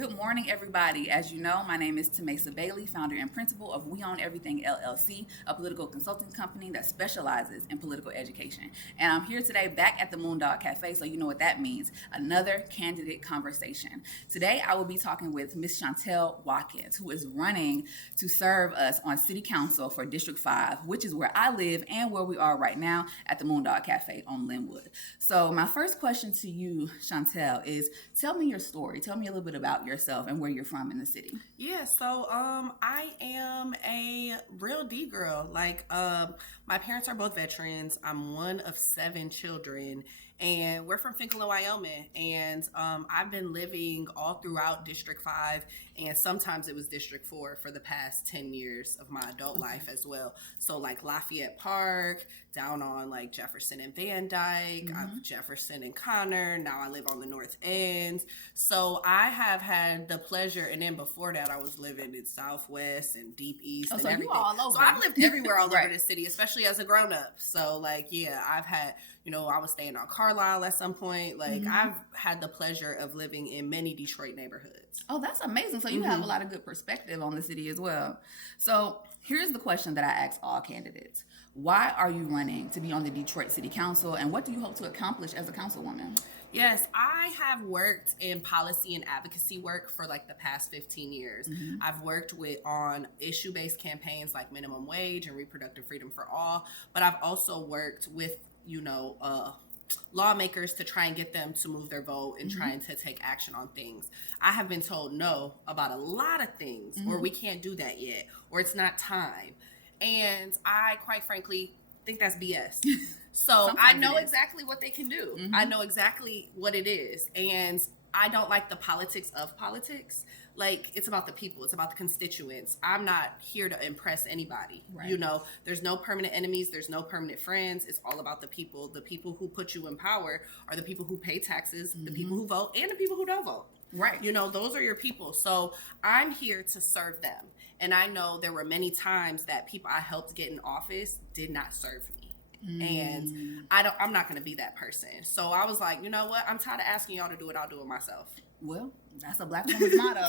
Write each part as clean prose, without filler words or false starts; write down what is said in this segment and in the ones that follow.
Good morning, everybody. As you know, my name is Tamesa Bailey, founder and principal of We Own Everything LLC, a political consulting company that specializes in political education. And I'm here today back at the Moondog Cafe, so you know what that means, another candidate conversation. Today, I will be talking with Miss Chantel Watkins, who is running to serve us on City Council for District 5, which is where I live and where we are right now at the Moondog Cafe on Linwood. So my first question to you, Chantel, is tell me your story. Tell me a little bit about yourself and where you're from in the city. Yeah, so I am a real D girl. My parents are both veterans. I'm one of 7 children, and we're from Finkle, Wyoming. And I've been living all throughout District 5, and sometimes it was District 4 for the past 10 years of my adult life as well. So like Lafayette Park, down on like Jefferson and Van Dyke, Jefferson and Connor. Now I live on the North End. So I have had the pleasure, and then before that I was living in Southwest and Deep East and everything. You all over. So I've lived everywhere all over the city, especially as a grown up. So like, yeah, I've had, I was staying on Carlisle at some point. Like I've had the pleasure of living in many Detroit neighborhoods. Oh, that's amazing. So you have a lot of good perspective on the city as well. So here's the question that I ask all candidates. Why are you running to be on the Detroit City Council, and what do you hope to accomplish as a councilwoman? Yes, I have worked in policy and advocacy work for like the past 15 years. I've worked on issue-based campaigns like minimum wage and reproductive freedom for all, but I've also worked with, lawmakers to try and get them to move their vote and trying to take action on things. I have been told no about a lot of things, or we can't do that yet, or it's not time. And I, quite frankly, think that's BS. So sometimes I know exactly what they can do. I know exactly what it is. And I don't like the politics of politics. Like, it's about the people. It's about the constituents. I'm not here to impress anybody. Right. There's no permanent enemies. There's no permanent friends. It's all about the people. The people who put you in power are the people who pay taxes, the people who vote, and the people who don't vote. Right. Those are your people. So I'm here to serve them. And I know there were many times that people I helped get in office did not serve me. And I'm not going to be that person. So I was like, you know what? I'm tired of asking y'all to do it. I'll do it myself. Well, that's a Black woman's motto.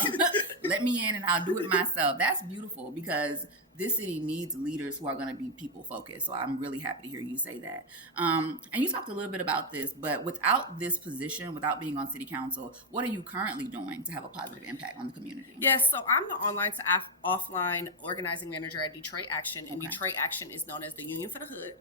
Let me in and I'll do it myself. That's beautiful, because this city needs leaders who are going to be people focused. So I'm really happy to hear you say that. And you talked a little bit about this, but without this position, without being on city council, what are you currently doing to have a positive impact on the community? Yes, so I'm the online to offline organizing manager at Detroit Action, and Detroit Action is known as the Union for the Hood.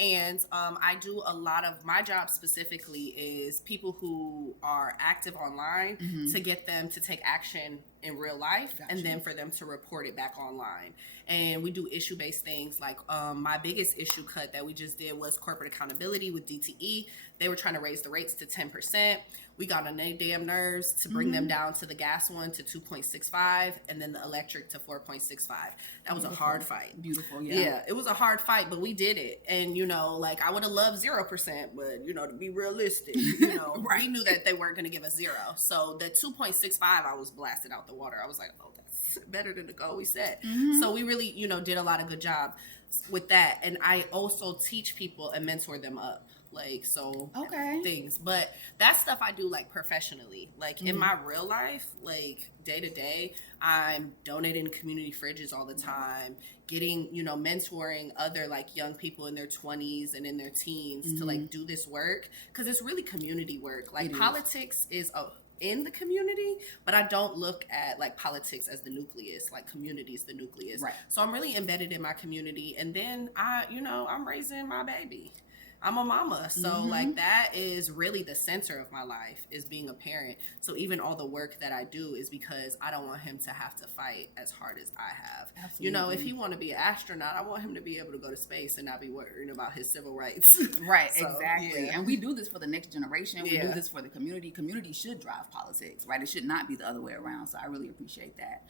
And I do a lot of my job specifically is people who are active online to get them to take action in real life, and then for them to report it back online. And we do issue-based things like my biggest issue cut that we just did was corporate accountability with DTE. They were trying to raise the rates to 10%. We got on their damn nerves to bring them down to the gas one to 2.65 and then the electric to 4.65. That was a hard fight. Beautiful, yeah. Yeah, it was a hard fight, but we did it. And, I would have loved 0%, but, to be realistic, Right. We knew that they weren't going to give us 0. So the 2.65, I was blasted out the water. I was like, oh, that's better than the goal we set. So we really, did a lot of good job with that. And I also teach people and mentor them up. Things, but that stuff I do like professionally, like in my real life, like day to day, I'm donating community fridges all the time, getting, mentoring other like young people in their 20s and in their teens to like do this work, because it's really community work. Like politics is in the community, but I don't look at like politics as the nucleus, like community is the nucleus. Right. So I'm really embedded in my community, and then I'm raising my baby. I'm a mama. So like that is really the center of my life, is being a parent. So even all the work that I do is because I don't want him to have to fight as hard as I have. Absolutely. If he want to be an astronaut, I want him to be able to go to space and not be worrying about his civil rights. Right, so, exactly. Yeah. And we do this for the next generation. We do this for the community. Community should drive politics, right? It should not be the other way around. So I really appreciate that.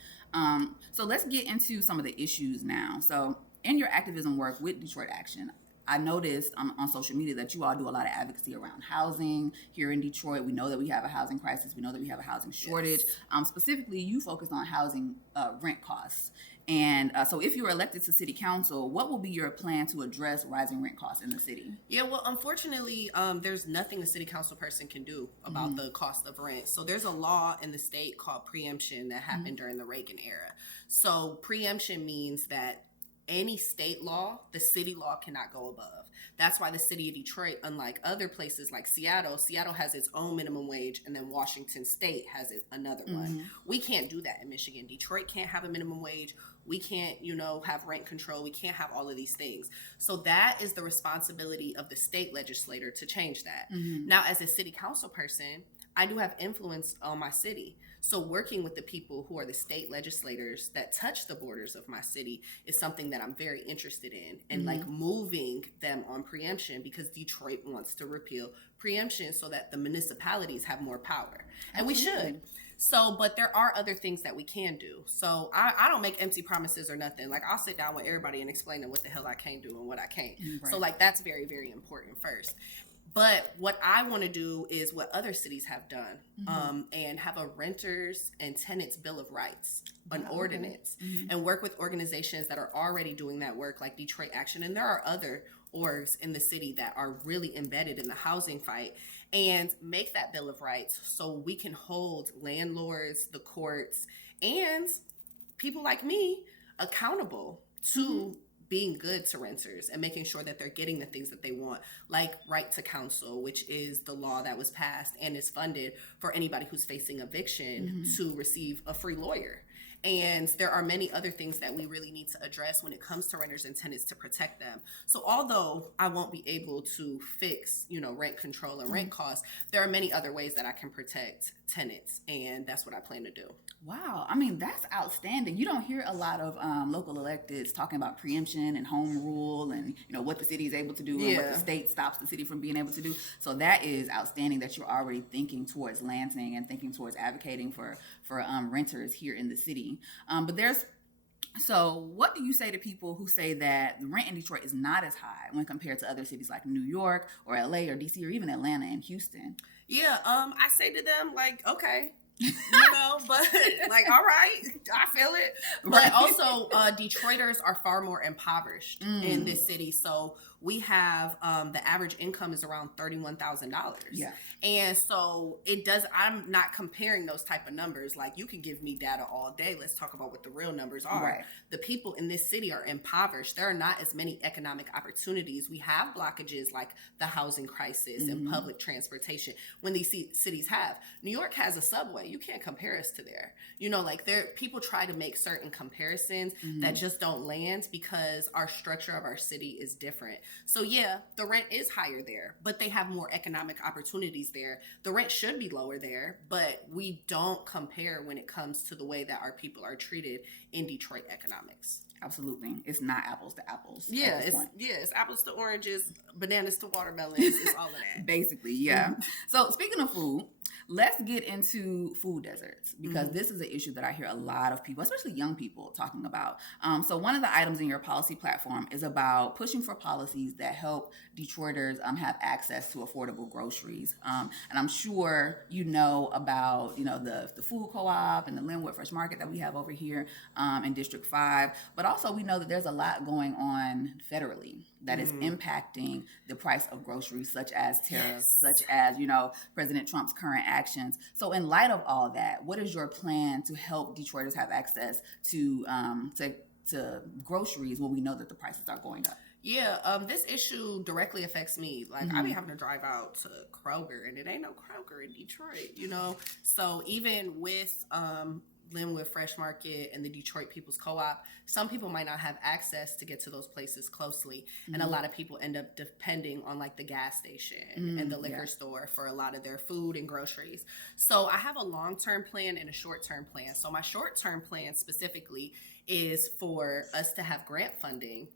So let's get into some of the issues now. So in your activism work with Detroit Action, I noticed on social media that you all do a lot of advocacy around housing here in Detroit. We know that we have a housing crisis. We know that we have a housing shortage. Yes. Specifically, you focus on housing rent costs. And so if you were elected to city council, what will be your plan to address rising rent costs in the city? Yeah, well, unfortunately, there's nothing a city council person can do about the cost of rent. So there's a law in the state called preemption that happened during the Reagan era. So preemption means that any state law, the city law cannot go above. That's why the city of Detroit, unlike other places like Seattle has its own minimum wage, and then Washington State has another one. We can't do that in Michigan. Detroit can't have a minimum wage. We can't, have rent control. We can't have all of these things. So that is the responsibility of the state legislator to change that. Now, as a city council person, I do have influence on my city. So working with the people who are the state legislators that touch the borders of my city is something that I'm very interested in, and like moving them on preemption, because Detroit wants to repeal preemption so that the municipalities have more power. And we should. So, but there are other things that we can do. So I don't make empty promises or nothing. Like, I'll sit down with everybody and explain them what the hell I can do and what I can't. Right. So like, that's very, very important first. But what I want to do is what other cities have done, and have a renters and tenants bill of rights, an ordinance, and work with organizations that are already doing that work, like Detroit Action. And there are other orgs in the city that are really embedded in the housing fight, and make that bill of rights so we can hold landlords, the courts, and people like me accountable to being good to renters and making sure that they're getting the things that they want, like right to counsel, which is the law that was passed and is funded for anybody who's facing eviction to receive a free lawyer. And there are many other things that we really need to address when it comes to renters and tenants to protect them. So although I won't be able to fix, rent control and rent costs, there are many other ways that I can protect tenants, and that's what I plan to do. Wow. I mean, that's outstanding. You don't hear a lot of local electeds talking about preemption and home rule and, what the city is able to do and what the state stops the city from being able to do. So that is outstanding that you're already thinking towards Lansing and thinking towards advocating for renters here in the city. So what do you say to people who say that the rent in Detroit is not as high when compared to other cities like New York or LA or DC or even Atlanta and Houston? Yeah, I say to them, like, okay, but like, all right, I feel it. But also, Detroiters are far more impoverished in this city. So we have the average income is around $31,000. Yeah. And so I'm not comparing those type of numbers. Like, you can give me data all day. Let's talk about what the real numbers are. Right. The people in this city are impoverished. There are not as many economic opportunities. We have blockages like the housing crisis and public transportation when these cities have. New York has a subway. You can't compare us to there. People try to make certain comparisons that just don't land because our structure of our city is different. So yeah, the rent is higher there, but they have more economic opportunities there. The rent should be lower there, but we don't compare when it comes to the way that our people are treated in Detroit economics. Absolutely. It's not apples to apples. Yeah, it's apples to oranges, bananas to watermelons, it's all of that. Basically, yeah. So speaking of food, let's get into food deserts, because this is an issue that I hear a lot of people, especially young people, talking about. So one of the items in your policy platform is about pushing for policies that help Detroiters have access to affordable groceries. And I'm sure you know about, the food co-op and the Linwood Fresh Market that we have over here in District 5. But also we know that there's a lot going on federally that is impacting the price of groceries, such as tariffs, such as, President Trump's current actions. So in light of all that, what is your plan to help Detroiters have access to groceries when we know that the prices are going up? Yeah, this issue directly affects me. Like, I be having to drive out to Kroger, and it ain't no Kroger in Detroit, So even with Linwood Fresh Market and the Detroit People's Co-op, some people might not have access to get to those places closely. And a lot of people end up depending on like the gas station and the liquor store for a lot of their food and groceries. So I have a long-term plan and a short-term plan. So my short-term plan specifically is for us to have grant funding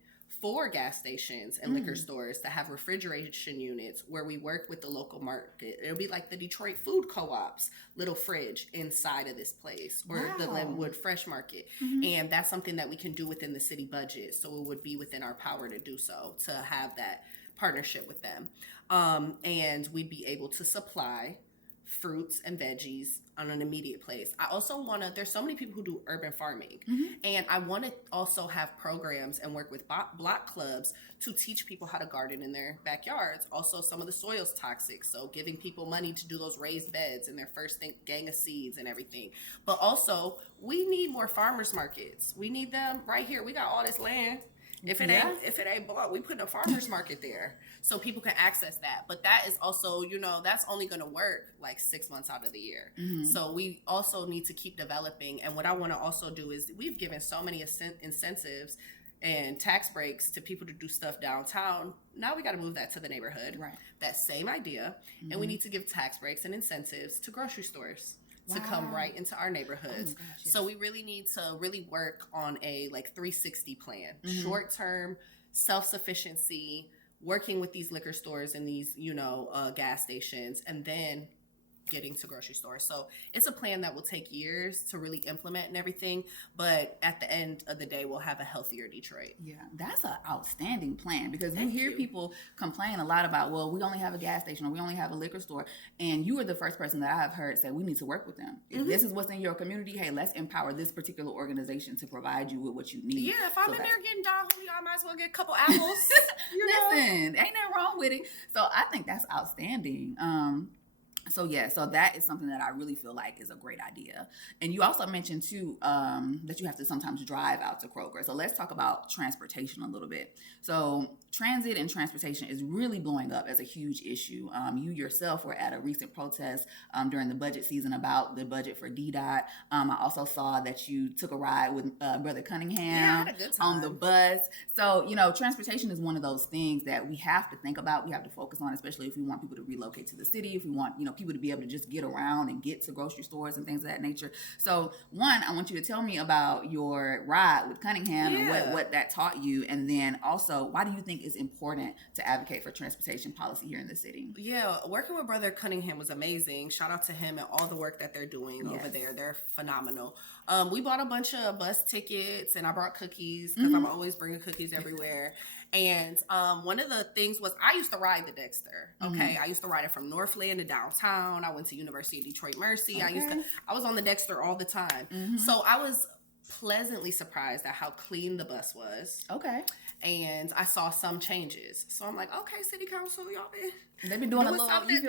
4 gas stations and liquor stores that have refrigeration units where we work with the local market. It'll be like the Detroit Food Co-op's little fridge inside of this place, or the Linwood Fresh Market. And that's something that we can do within the city budget. So it would be within our power to do so, to have that partnership with them. And we'd be able to supply fruits and veggies on an immediate place. I also want to, there's so many people who do urban farming, and I want to also have programs and work with block clubs to teach people how to garden in their backyards. Also, some of the soil's toxic, so giving people money to do those raised beds and their first gang of seeds and everything. But also, we need more farmers markets. We need them right here. We got all this land. If it ain't bought, we put a farmer's market there so people can access that. But that is also, that's only going to work like 6 months out of the year. So we also need to keep developing. And what I want to also do is, we've given so many incentives and tax breaks to people to do stuff downtown. Now we got to move that to the neighborhood. Right. That same idea. And we need to give tax breaks and incentives to grocery stores. To come right into our neighborhoods. Oh gosh, yes. So we really need to really work on a 360 plan. Short term, self-sufficiency, working with these liquor stores and these, gas stations, and then getting to grocery stores. So it's a plan that will take years to really implement and everything, but at the end of the day, we'll have a healthier Detroit. Yeah, that's an outstanding plan, because you hear people complain a lot about, well, we only have a gas station or we only have a liquor store, and you are the first person that I've heard say we need to work with them. If this is what's in your community, hey, let's empower this particular organization to provide you with what you need. Yeah, if I'm in there getting down, I might as well get a couple apples. Listen, ain't nothing wrong with it. So I think that's outstanding. So that is something that I really feel like is a great idea. And you also mentioned too that you have to sometimes drive out to Kroger. So let's talk about transportation a little bit. So transit and transportation is really blowing up as a huge issue. You yourself were at a recent protest during the budget season about the budget for DDOT. I also saw that you took a ride with Brother Cunningham on the bus. So, transportation is one of those things that we have to think about. We have to focus on, especially if we want people to relocate to the city, if we want, people to be able to just get around and get to grocery stores and things of that nature. So one, I want you to tell me about your ride with Cunningham and what that taught you. And then also, why do you think it's important to advocate for transportation policy here in the city? Yeah, working with Brother Cunningham was amazing. Shout out to him and all the work that they're doing over there. They're phenomenal. We bought a bunch of bus tickets, and I brought cookies because I'm always bringing cookies everywhere. And one of the things was, I used to ride the Dexter. Okay, I used to ride it from Northland to downtown. I went to University of Detroit Mercy. I was on the Dexter all the time. So I was pleasantly surprised at how clean the bus was. Okay. And I saw some changes. So I'm like, okay, City Council, y'all they've been doing a little something,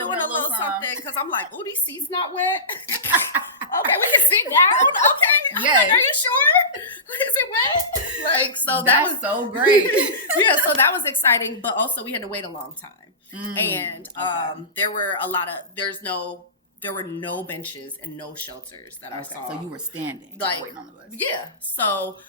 because I'm like, oh, these seats not wet. Okay, we can sit down. Okay. Yes. Like, are you sure? Is it wet? So that was so great. Yeah, so that was exciting, but also we had to wait a long time. And there were there were no benches and no shelters that I saw. So you were standing, waiting on the bus. Yeah. So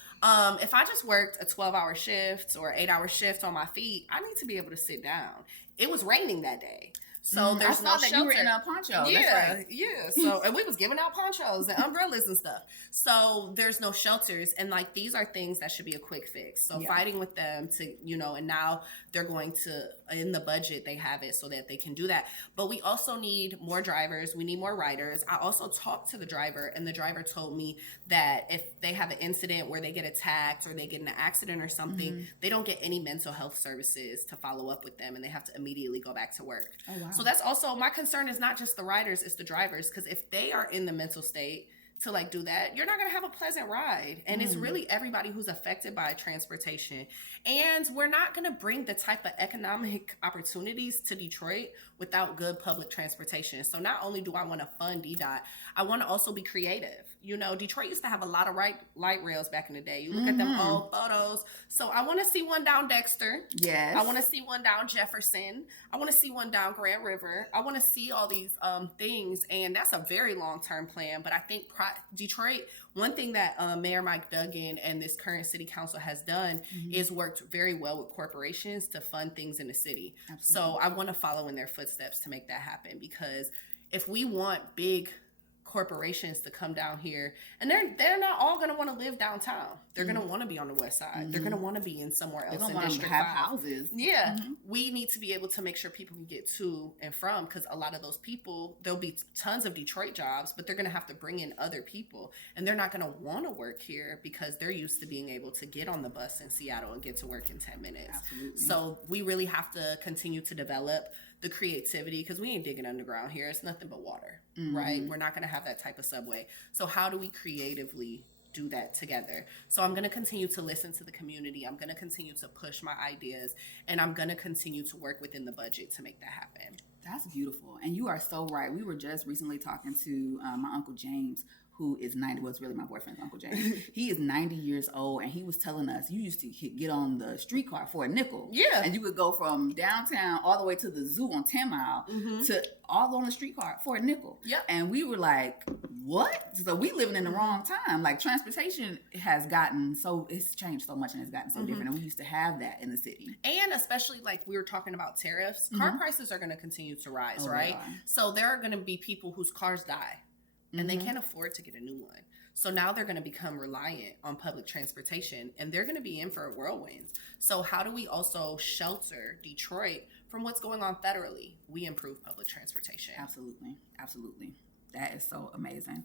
if I just worked a 12-hour shift or 8-hour shift on my feet, I need to be able to sit down. It was raining that day. So there's no shelter. You were in a poncho. Yeah, that's right. Yeah. So, and we was giving out ponchos and umbrellas and stuff. So there's no shelters, and these are things that should be a quick fix. So fighting with them to, and now they're going to, in the budget, they have it so that they can do that. But we also need more drivers. We need more riders. I also talked to the driver, and the driver told me that if they have an incident where they get attacked or they get in an accident or something, they don't get any mental health services to follow up with them, and they have to immediately go back to work. Oh, wow. So that's also, my concern is not just the riders, it's the drivers, because if they are in the mental state to do that, you're not going to have a pleasant ride. And it's really everybody who's affected by transportation. And we're not going to bring the type of economic opportunities to Detroit without good public transportation. So not only do I want to fund DDOT, I want to also be creative. Detroit used to have a lot of light rails back in the day. You look at them old photos. So I want to see one down Dexter. Yes. I want to see one down Jefferson. I want to see one down Grand River. I want to see all these things. And that's a very long-term plan. But I think Detroit, one thing that Mayor Mike Duggan and this current city council has done is worked very well with corporations to fund things in the city. Absolutely. So I want to follow in their footsteps to make that happen, because if we want big corporations to come down here, and they're not all going to want to live downtown. They're going to want to be on the west side. They're going to want to be in somewhere else. They're in going to District have 5. houses. Yeah, we need to be able to make sure people can get to and from, because a lot of those people, there'll be tons of Detroit jobs, but they're going to have to bring in other people, and they're not going to want to work here because they're used to being able to get on the bus in Seattle and get to work in 10 minutes. Absolutely. So we really have to continue to develop the creativity, because we ain't digging underground here. It's nothing but water, right? We're not going to have that type of subway. So how do we creatively do that together? So I'm going to continue to listen to the community. I'm going to continue to push my ideas, and I'm going to continue to work within the budget to make that happen. That's beautiful. And you are so right. We were just recently talking to my Uncle James, who is 90. Well, it's really my boyfriend's Uncle James. He is 90 years old, and he was telling us you used to get on the streetcar for a nickel. Yeah. And you would go from downtown all the way to the zoo on 10 Mile to all on the streetcar for a nickel. Yep. And we were like, what? So we living in the wrong time. Like, transportation has gotten so, it's changed so much and it's gotten so different. And we used to have that in the city. And especially, like we were talking about tariffs, car prices are going to continue to rise, right? So there are going to be people whose cars die, and they can't afford to get a new one. So now they're going to become reliant on public transportation, and they're going to be in for whirlwinds. So how do we also shelter Detroit from what's going on federally? We improve public transportation. Absolutely. Absolutely. That is so amazing.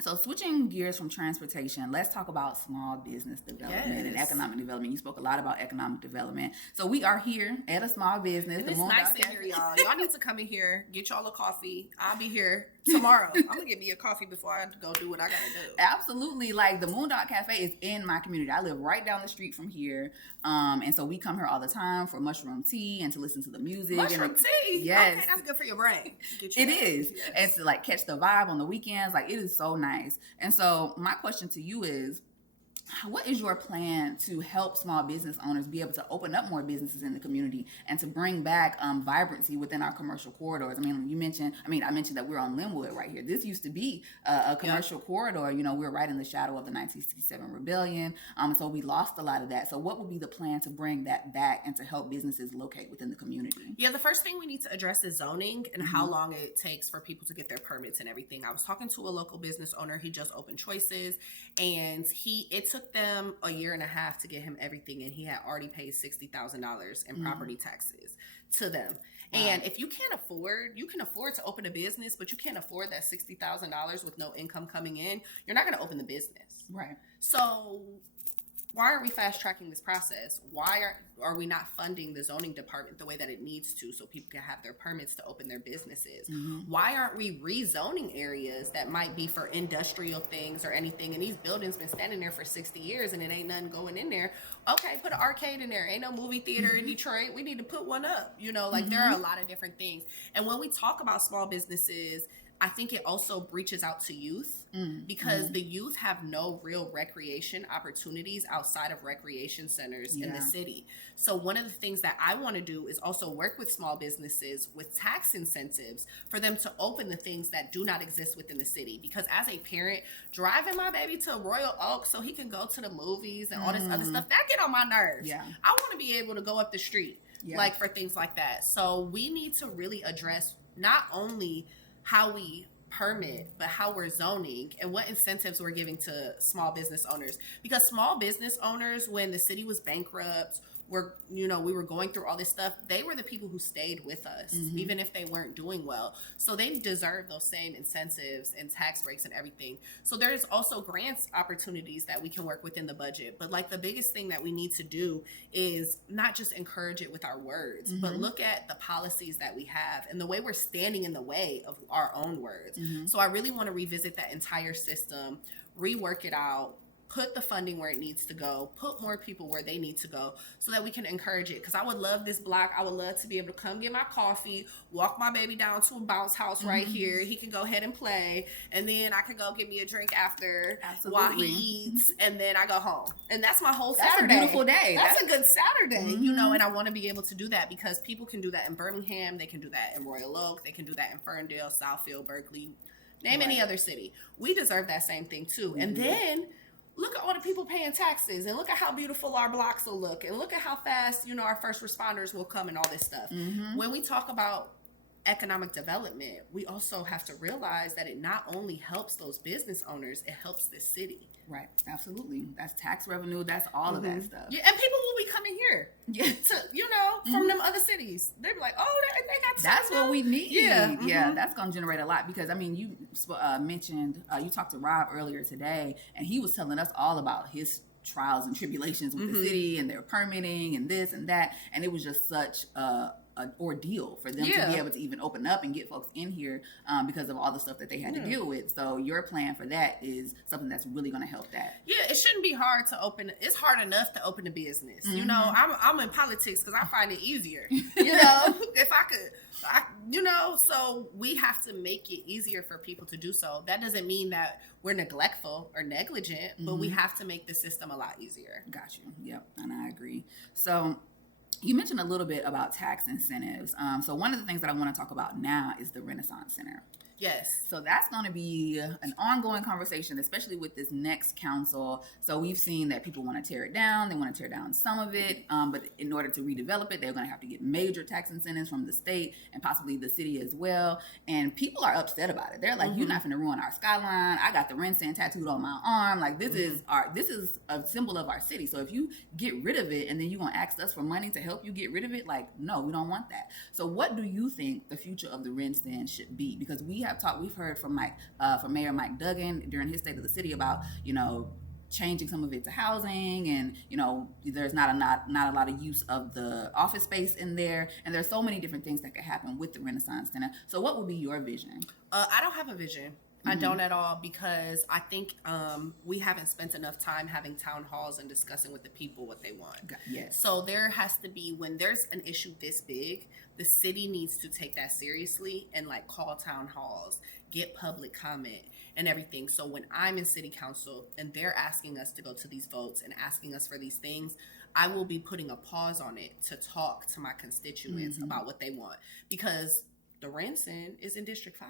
So switching gears from transportation, let's talk about small business development and economic development. You spoke a lot about economic development. So we are here at a small business. And it's nice in here, y'all. Y'all need to come in here, get y'all a coffee. I'll be here tomorrow. I'm going to get me a coffee before I go do what I got to do. Absolutely. Like, the Moondog Cafe is in my community. I live right down the street from here. And so we come here all the time for mushroom tea and to listen to the music. Mushroom tea? Yes. Okay, that's good for your brain. It is. Yes. And to, like, catch the vibe on the weekends. Like, it is so nice. And so my question to you is, what is your plan to help small business owners be able to open up more businesses in the community and to bring back vibrancy within our commercial corridors? I mentioned that we're on Linwood right here. This used to be a commercial corridor. You know, we're right in the shadow of the 1967 rebellion. So we lost a lot of that. So what would be the plan to bring that back and to help businesses locate within the community? Yeah, the first thing we need to address is zoning and how long it takes for people to get their permits and everything. I was talking to a local business owner. He just opened Choices, and it took them a year and a half to get him everything, and he had already paid $60,000 in property taxes to them. Wow. And if you can afford to open a business, but you can't afford that $60,000 with no income coming in, you're not going to open the business. Right. So why are we fast tracking this process? Why are we not funding the zoning department the way that it needs to, so people can have their permits to open their businesses? Why aren't we rezoning areas that might be for industrial things or anything? And these buildings been standing there for 60 years and it ain't nothing going in there. Okay, put an arcade in there. Ain't no movie theater in Detroit. We need to put one up. You know, like there are a lot of different things. And when we talk about small businesses, I think it also reaches out to youth because the youth have no real recreation opportunities outside of recreation centers in the city. So one of the things that I want to do is also work with small businesses with tax incentives for them to open the things that do not exist within the city. Because as a parent, driving my baby to Royal Oak so he can go to the movies and all this other stuff, that get on my nerves. Yeah. I want to be able to go up the street like for things like that. So we need to really address not only how we permit, but how we're zoning and what incentives we're giving to small business owners. Because small business owners, when the city was bankrupt, we were going through all this stuff, they were the people who stayed with us, even if they weren't doing well. So they deserve those same incentives and tax breaks and everything. So there's also grants opportunities that we can work within the budget. But like the biggest thing that we need to do is not just encourage it with our words, but look at the policies that we have and the way we're standing in the way of our own words. So I really want to revisit that entire system, rework it out, put the funding where it needs to go, put more people where they need to go so that we can encourage it. Because I would love this block. I would love to be able to come get my coffee, walk my baby down to a bounce house right here. He can go ahead and play. And then I can go get me a drink after while he eats. And then I go home. And that's my whole Saturday. That's a beautiful day. That's a good Saturday, you know, and I want to be able to do that because people can do that in Birmingham. They can do that in Royal Oak. They can do that in Ferndale, Southfield, Berkeley. Name any other city. We deserve that same thing too. And then look at all the people paying taxes and look at how beautiful our blocks will look and look at how fast, our first responders will come and all this stuff. When we talk about economic development, we also have to realize that it not only helps those business owners, it helps the city. Right, absolutely. That's tax revenue. That's all of that stuff. Yeah, and people will be coming here, to from them other cities. They'll be like, "Oh, they got." That's what we need. Yeah, that's going to generate a lot because I mean, you mentioned you talked to Rob earlier today, and he was telling us all about his trials and tribulations with the city and their permitting and this and that, and it was just such an ordeal for them to be able to even open up and get folks in here because of all the stuff that they had to deal with. So your plan for that is something that's really going to help that. Yeah, it shouldn't be hard to open. It's hard enough to open a business. I'm in politics because I find it easier. If I could, so we have to make it easier for people to do so. That doesn't mean that we're neglectful or negligent, but we have to make the system a lot easier. Got you. Yep, and I agree. So you mentioned a little bit about tax incentives. So one of the things that I want to talk about now is the Renaissance Center. Yes. So that's going to be an ongoing conversation, especially with this next council. So we've seen that people want to tear it down. They want to tear down some of it. But in order to redevelop it, they're going to have to get major tax incentives from the state and possibly the city as well. And people are upset about it. They're like, you're not going to ruin our skyline. I got the Rensen tattooed on my arm. Like this is a symbol of our city. So if you get rid of it and then you're going to ask us for money to help you get rid of it, like, no, we don't want that. So what do you think the future of the Rensen should be? Because we've heard from Mayor Mike Duggan during his State of the City about, changing some of it to housing, and there's not a lot of use of the office space in there, and there's so many different things that could happen with the Renaissance Center. So what would be your vision? I don't have a vision. I don't at all, because I think we haven't spent enough time having town halls and discussing with the people what they want. Yes. So there has to be, when there's an issue this big, the city needs to take that seriously and call town halls, get public comment and everything. So when I'm in city council and they're asking us to go to these votes and asking us for these things, I will be putting a pause on it to talk to my constituents about what they want, because the Rensen is in District 5.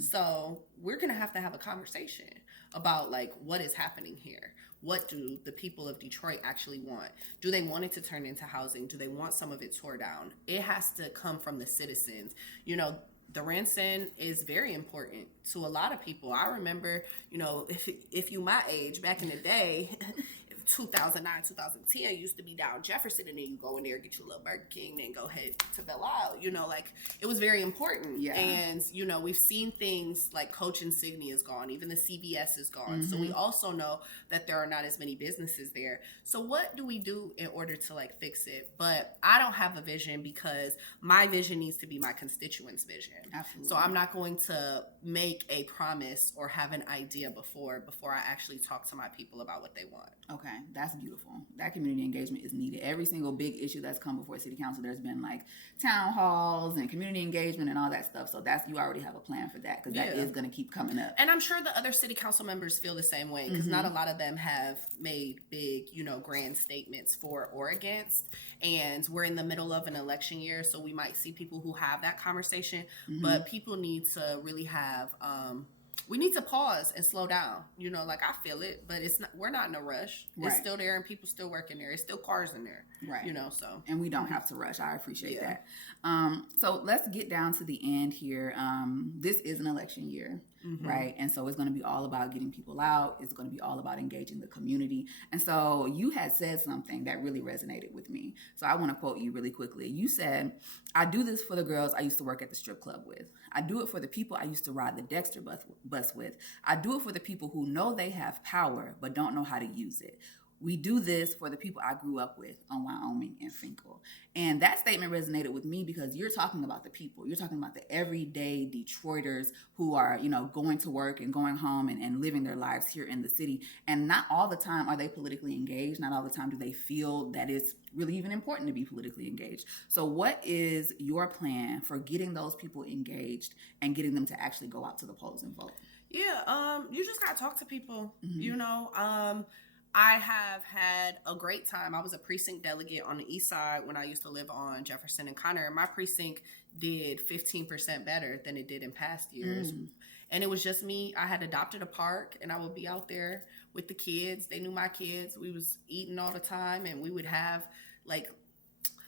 So we're going to have a conversation about what is happening here. What do the people of Detroit actually want? Do they want it to turn into housing? Do they want some of it tore down? It has to come from the citizens. The Rensen is very important to a lot of people. I remember, if you my age, back in the day, 2009, 2010, used to be down Jefferson, and then you go in there, get your little Burger King, then go ahead to Belle Isle. It was very important. Yeah. And, we've seen things like Coach Insignia is gone. Even the CVS is gone. So we also know that there are not as many businesses there. So what do we do in order to fix it? But I don't have a vision, because my vision needs to be my constituents' vision. Absolutely. So I'm not going to make a promise or have an idea before I actually talk to my people about what they want. Okay, that's beautiful. That community engagement is needed. Every single big issue that's come before city council, there's been town halls and community engagement and all that stuff. So you already have a plan for that, because that is going to keep coming up. And I'm sure the other city council members feel the same way, because not a lot of them have made big, grand statements for or against. And we're in the middle of an election year, so we might see people who have that conversation. But people need to really have we need to pause and slow down. I feel it, but we're not in a rush. Right. It's still there, and people still working there. It's still cars in there. Right. So. And we don't have to rush. I appreciate that. So let's get down to the end here. This is an election year, right? And so it's going to be all about getting people out. It's going to be all about engaging the community. And so you had said something that really resonated with me. So I want to quote you really quickly. You said, "I do this for the girls I used to work at the strip club with. I do it for the people I used to ride the Dexter bus with. I do it for the people who know they have power but don't know how to use it. We do this for the people I grew up with on Wyoming and Finkel." And that statement resonated with me, because you're talking about the people. You're talking about the everyday Detroiters who are, going to work and going home and living their lives here in the city. And not all the time are they politically engaged. Not all the time do they feel that it's really even important to be politically engaged. So what is your plan for getting those people engaged and getting them to actually go out to the polls and vote? Yeah, you just got to talk to people, I have had a great time. I was a precinct delegate on the east side when I used to live on Jefferson and Connor. And my precinct did 15% better than it did in past years. And it was just me. I had adopted a park, and I would be out there with the kids. They knew my kids. We was eating all the time, and we would have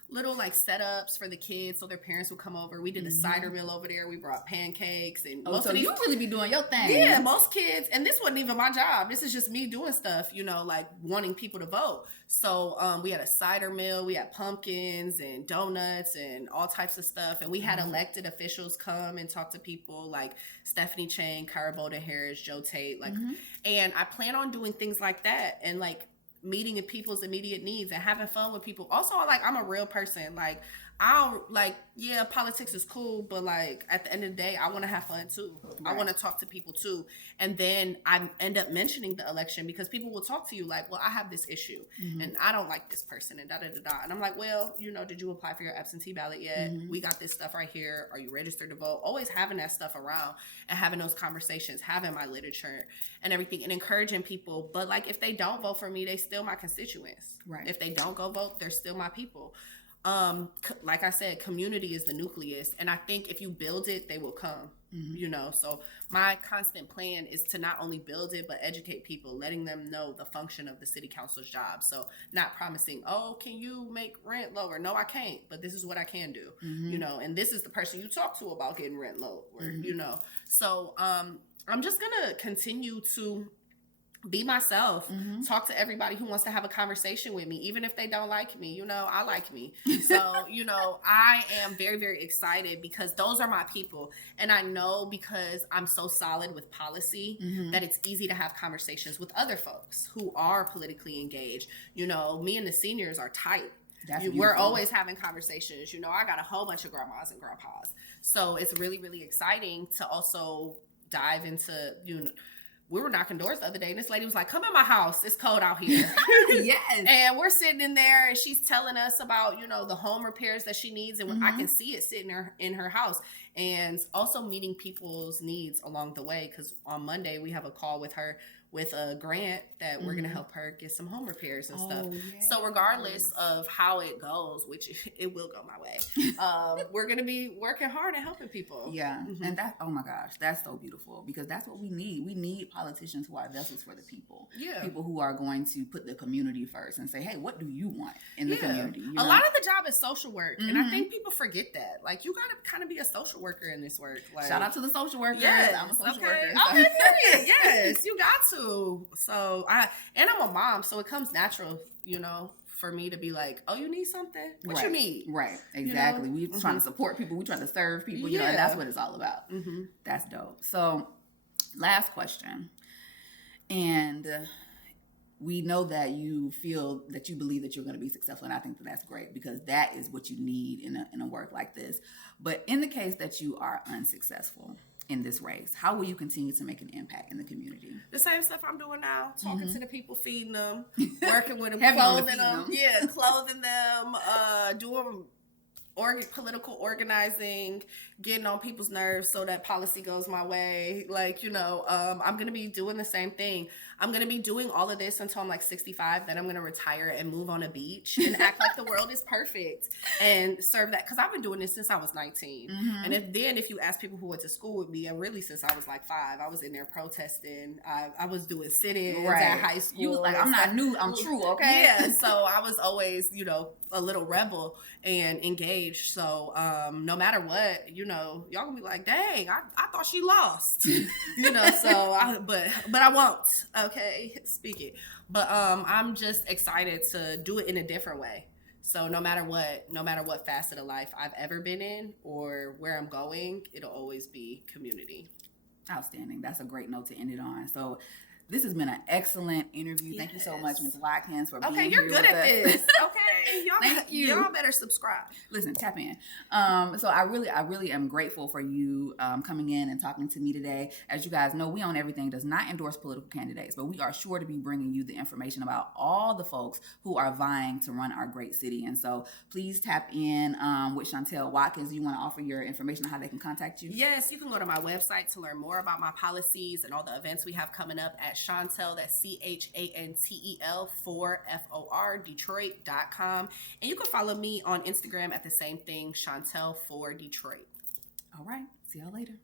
little like setups for the kids so their parents would come over. We did a cider mill over there. We brought pancakes and so you really be doing your thing. Yeah, most kids, and this wasn't even my job. This is just me doing stuff, like wanting people to vote. So we had a cider mill, we had pumpkins and donuts and all types of stuff. And we had elected officials come and talk to people like Stephanie Chang, Kyra Bolden Harris, Joe Tate, and I plan on doing things like that and like meeting people's immediate needs and having fun with people. Also, I'm a real person. Like, politics is cool, but like at the end of the day, I want to have fun too. Right. I want to talk to people too. And then I end up mentioning the election because people will talk to you like, well, I have this issue and I don't like this person and da-da-da-da. And I'm like, well, did you apply for your absentee ballot yet? We got this stuff right here. Are you registered to vote? Always having that stuff around and having those conversations, having my literature and everything and encouraging people. But like, if they don't vote for me, they still my constituents. Right. If they don't go vote, they're still my people. Like I said, community is the nucleus. And I think if you build it, they will come, So my constant plan is to not only build it, but educate people, letting them know the function of the city council's job. So not promising, oh, can you make rent lower? No, I can't, but this is what I can do, and this is the person you talk to about getting rent lower, So, I'm just going to continue to be myself, talk to everybody who wants to have a conversation with me, even if they don't like me, I like me. So, I am very, very excited because those are my people. And I know because I'm so solid with policy that it's easy to have conversations with other folks who are politically engaged. Me and the seniors are tight. We're always having conversations. I got a whole bunch of grandmas and grandpas. So it's really, really exciting to also dive into, we were knocking doors the other day and this lady was like, come in my house. It's cold out here. Yes. And we're sitting in there and she's telling us about, the home repairs that she needs. And I can see it sitting in her house and also meeting people's needs along the way. Because on Monday we have a call with her with a grant that we're going to help her get some home repairs and stuff. Yes. So regardless of how it goes, which it will go my way, we're going to be working hard and helping people. Yeah. And that, oh my gosh, that's so beautiful because that's what we need. We need politicians who are vessels for the people. Yeah. People who are going to put the community first and say, hey, what do you want in the community? A lot of the job is social work. And I think people forget that. Like, you got to kind of be a social worker in this work. Like, shout out to the social workers. Yes, I'm a social worker. So. Okay, period. Yes, you got to. So I'm a mom, so it comes natural, for me to be like, oh, you need something? What you need? Right, exactly. We're trying to support people. We're trying to serve people, and that's what it's all about. That's dope. So last question. And we know that you feel that you believe that you're going to be successful. And I think that that's great because that is what you need in a work like this. But in the case that you are unsuccessful in this race, how will you continue to make an impact in the community? The same stuff I'm doing now, talking to the people, feeding them, working with them, clothing them. Yeah, clothing them, doing political organizing, getting on people's nerves so that policy goes my way. Like, I'm going to be doing the same thing. I'm going to be doing all of this until I'm like 65. Then I'm going to retire and move on a beach and act like the world is perfect and serve that. Because I've been doing this since I was 19. And if you ask people who went to school with me, and really since I was like 5, I was in there protesting. I was doing sit-ins at high school. You was like, I'm not new, I'm true, okay? Yeah, so I was always, a little rebel and engaged. So no matter what, y'all gonna be like, dang, I thought she lost. So but I won't. Okay, speak it. But I'm just excited to do it in a different way. So no matter what facet of life I've ever been in or where I'm going, it'll always be community. Outstanding. That's a great note to end it on. So this has been an excellent interview. Yes. Thank you so much, Ms. Watkins, for being here. Okay, you're good at this. Okay, thank you. Y'all better subscribe. Listen, tap in. So I really am grateful for you coming in and talking to me today. As you guys know, We Own Everything does not endorse political candidates, but we are sure to be bringing you the information about all the folks who are vying to run our great city. And so please tap in with Chantel Watkins. You want to offer your information on how they can contact you? Yes, you can go to my website to learn more about my policies and all the events we have coming up at Chantel, that's CHANTEL 4FOR Detroit.com. And you can follow me on Instagram at the same thing, Chantel 4 Detroit. All right. See y'all later.